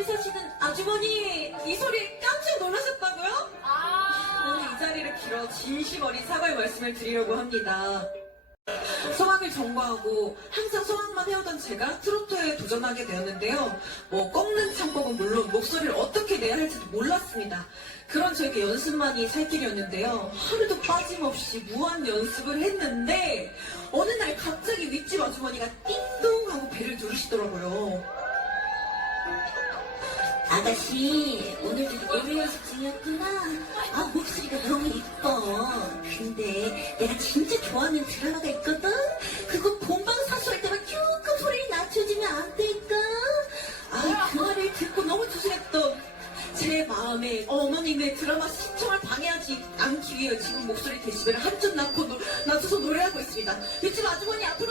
윗집에 사시는 아주머니 이 소리에 깜짝 놀라셨다고요? 아. 오늘 이 자리를 빌어 진심 어린 사과의 말씀을 드리려고 합니다. 성악을 전공하고 항상 성악만 해오던 제가 트로트에 도전하게 되었는데요. 뭐 꺾는 창법은 물론 목소리를 어떻게 내야 할지도 몰랐습니다. 그런 저에게 연습만이 살 길이었는데요. 하루도 빠짐없이 무한 연습을 했는데 어느 날 갑자기 윗집 아주머니가 띵동 하고 배를 누르시더라고요. 아가씨, 오늘도 연습 중이었구나. 아, 목소리가 너무 이뻐. 근데 내가 진짜 좋아하는 드라마가 있거든? 그거 본방사수할 때만 조금 소리를 낮춰주면 안 될까? 아, 그 말을 듣고 너무 조심했던 제 마음에 어머님의 드라마 시청을 방해하지 않기 위해 지금 목소리 데시벨을 한점 낮고 노- 낮춰서 노래하고 있습니다. 윗집 아주머니 앞에